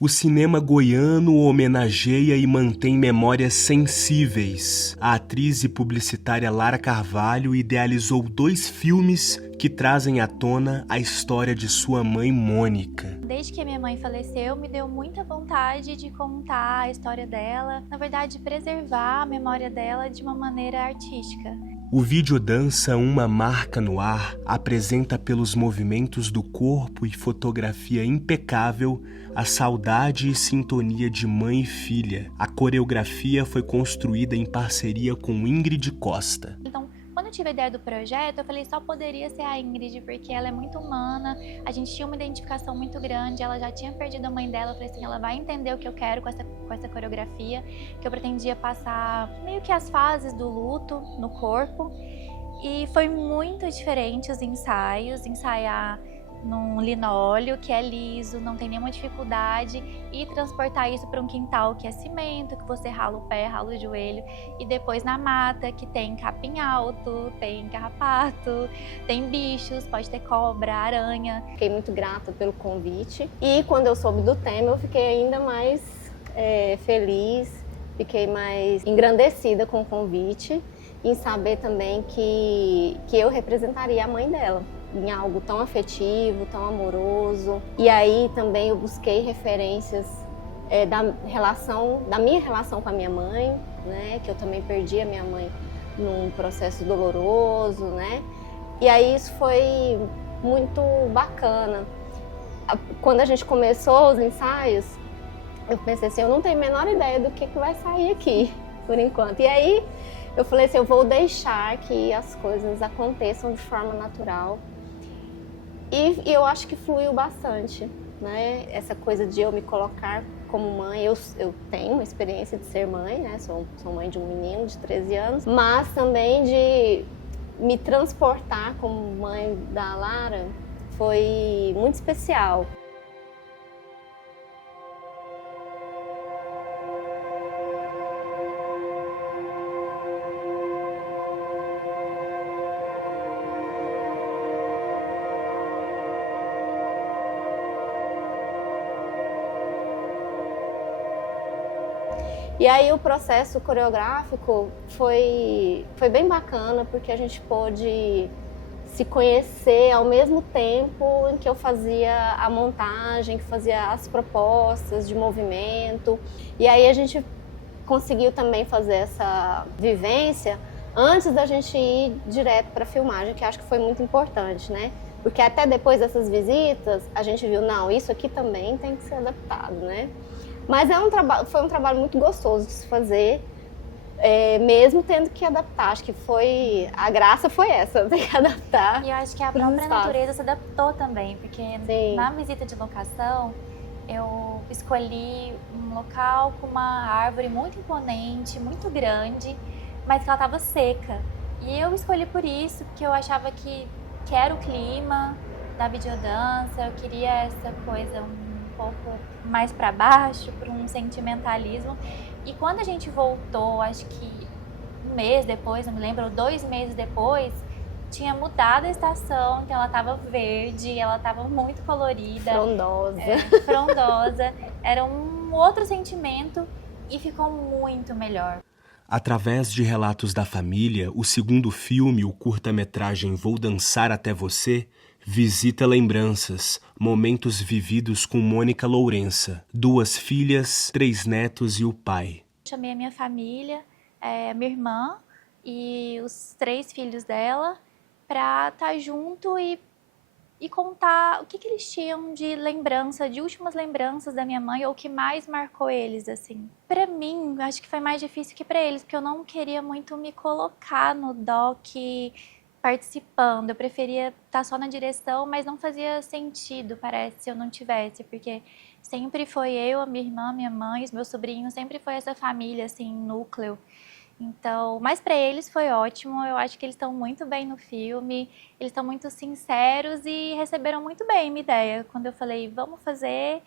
O cinema goiano homenageia e mantém memórias sensíveis. A atriz e publicitária Lara Carvalho idealizou 2 filmes que trazem à tona a história de sua mãe Mônica. Desde que a minha mãe faleceu, me deu muita vontade de contar a história dela, na verdade, preservar a memória dela de uma maneira artística. O videodança Uma Marca no Ar apresenta pelos movimentos do corpo e fotografia impecável a saudade e sintonia de mãe e filha. A coreografia foi construída em parceria com Ingrid Costa. Então, quando eu tive a ideia do projeto, eu falei só poderia ser a Ingrid, porque ela é muito humana, a gente tinha uma identificação muito grande, ela já tinha perdido a mãe dela, eu falei assim, ela vai entender o que eu quero com essa coreografia, que eu pretendia passar meio que as fases do luto no corpo, e foi muito diferente os ensaios, ensaiar num linóleo que é liso, não tem nenhuma dificuldade, e transportar isso para um quintal que é cimento, que você rala o pé, rala o joelho, e depois na mata que tem capim alto, tem carrapato, tem bichos, pode ter cobra, aranha. Fiquei muito grata pelo convite e quando eu soube do tema eu fiquei ainda mais feliz, fiquei mais engrandecida com o convite, em saber também que eu representaria a mãe dela em algo tão afetivo, tão amoroso. E aí também eu busquei referências da minha relação com a minha mãe, né? Que eu também perdi a minha mãe num processo doloroso, né? E aí isso foi muito bacana. Quando a gente começou os ensaios, eu pensei assim, eu não tenho a menor ideia do que vai sair aqui, por enquanto. E aí eu falei assim, eu vou deixar que as coisas aconteçam de forma natural. E eu acho que fluiu bastante, né? Essa coisa de eu me colocar como mãe, eu tenho uma experiência de ser mãe, né? Sou mãe de um menino de 13 anos, mas também de me transportar como mãe da Lara foi muito especial. E aí o processo coreográfico foi bem bacana, porque a gente pôde se conhecer ao mesmo tempo em que eu fazia a montagem, que fazia as propostas de movimento. E aí a gente conseguiu também fazer essa vivência antes da gente ir direto para a filmagem, que acho que foi muito importante, né? Porque até depois dessas visitas, a gente viu, não, isso aqui também tem que ser adaptado, né? Mas foi um trabalho muito gostoso de se fazer, mesmo tendo que adaptar. Acho que a graça foi essa, ter que adaptar. E eu acho que a própria natureza se adaptou também, porque Sim. Na visita de locação, eu escolhi um local com uma árvore muito imponente, muito grande, mas que ela estava seca. E eu escolhi por isso, porque eu achava que era o clima da videodança, eu queria essa coisa um pouco mais para baixo, para um sentimentalismo. E quando a gente voltou, acho que um mês depois, não me lembro, 2 meses depois, tinha mudado a estação, então ela estava verde, ela estava muito colorida. Frondosa. Frondosa. Era um outro sentimento e ficou muito melhor. Através de relatos da família, o segundo filme, o curta-metragem Vou Dançar Até Você, visita lembranças, momentos vividos com Mônica Lourença, 2 filhas, 3 netos e o pai. Chamei a minha família, minha irmã e os 3 filhos dela para estar junto e contar o que eles tinham de lembrança, de últimas lembranças da minha mãe, ou o que mais marcou eles, assim. Para mim, acho que foi mais difícil que para eles, porque eu não queria muito me colocar no doc participando. Eu preferia estar só na direção, mas não fazia sentido, parece, se eu não tivesse, porque sempre foi eu, a minha irmã, minha mãe, os meus sobrinhos, sempre foi essa família, assim, núcleo. Então, mas para eles foi ótimo, eu acho que eles estão muito bem no filme, eles estão muito sinceros e receberam muito bem a minha ideia. Quando eu falei, vamos fazer,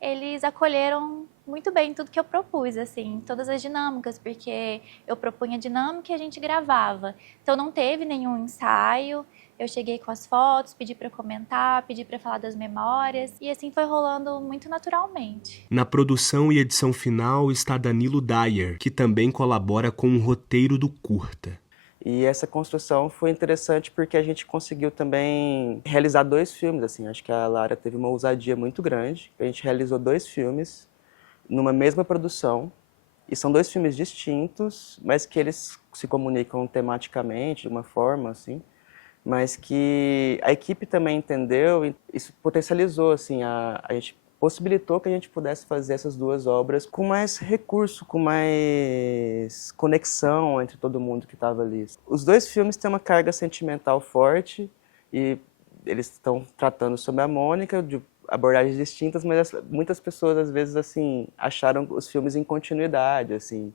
eles acolheram muito bem tudo que eu propus, assim, todas as dinâmicas, porque eu propunha dinâmica e a gente gravava. Então não teve nenhum ensaio, eu cheguei com as fotos, pedi para comentar, pedi para falar das memórias, e assim foi rolando muito naturalmente. Na produção e edição final está Danilo Dyer, que também colabora com o roteiro do curta. E essa construção foi interessante porque a gente conseguiu também realizar 2 filmes, assim. Acho que a Lara teve uma ousadia muito grande. A gente realizou 2 filmes numa mesma produção. E são 2 filmes distintos, mas que eles se comunicam tematicamente de uma forma, assim. Mas que a equipe também entendeu e isso potencializou, assim, a gente possibilitou que a gente pudesse fazer essas 2 obras com mais recurso, com mais conexão entre todo mundo que estava ali. Os 2 filmes têm uma carga sentimental forte e eles estão tratando sobre a Mônica, de abordagens distintas, mas muitas pessoas, às vezes, assim, acharam os filmes em continuidade, assim.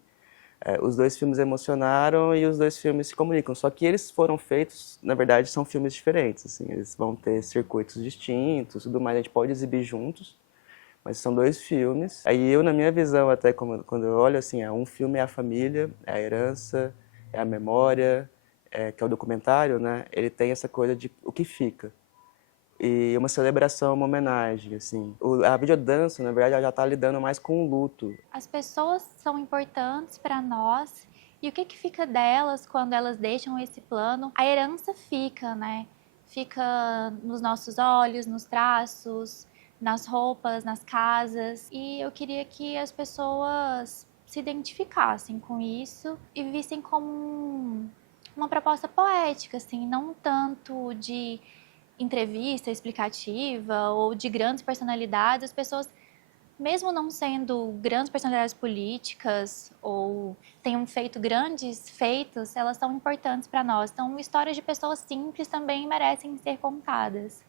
Os 2 filmes emocionaram e os 2 filmes se comunicam. Só que eles foram feitos, na verdade, são filmes diferentes, assim. Eles vão ter circuitos distintos, tudo mais. A gente pode exibir juntos, mas são 2 filmes. Aí eu, na minha visão, até quando eu olho, assim, um filme é a família, é a herança, é a memória, que é o documentário, né? Ele tem essa coisa de o que fica. E uma celebração, uma homenagem, assim. A videodança, na verdade, ela já está lidando mais com o luto. As pessoas são importantes para nós, e o que fica delas quando elas deixam esse plano? A herança fica, né? Fica nos nossos olhos, nos traços, nas roupas, nas casas. E eu queria que as pessoas se identificassem com isso e vissem como uma proposta poética, assim, não tanto de entrevista explicativa ou de grandes personalidades. As pessoas, mesmo não sendo grandes personalidades políticas ou tenham feito grandes feitos, elas são importantes para nós. Então, histórias de pessoas simples também merecem ser contadas.